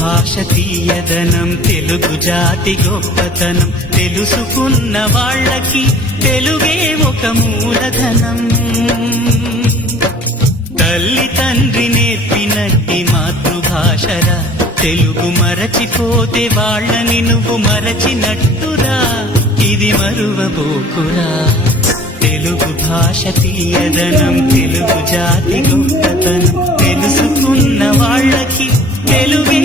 భాష తీయదనం, తెలుగు జాతి గొప్పతనం, తెలుసుకున్న వాళ్ళకి తెలుగే ఒక మూలధనం. తల్లి తండ్రి నేర్పినట్టి మాతృభాషరా, తెలుగు మరచిపోతే వాళ్ళని నువ్వు మరచినట్టురా, ఇది మరువబోకురా. తెలుగు భాష తీయదనం, తెలుగు జాతి గొప్పతనం, తెలుసుకున్న వాళ్ళకి తెలుగే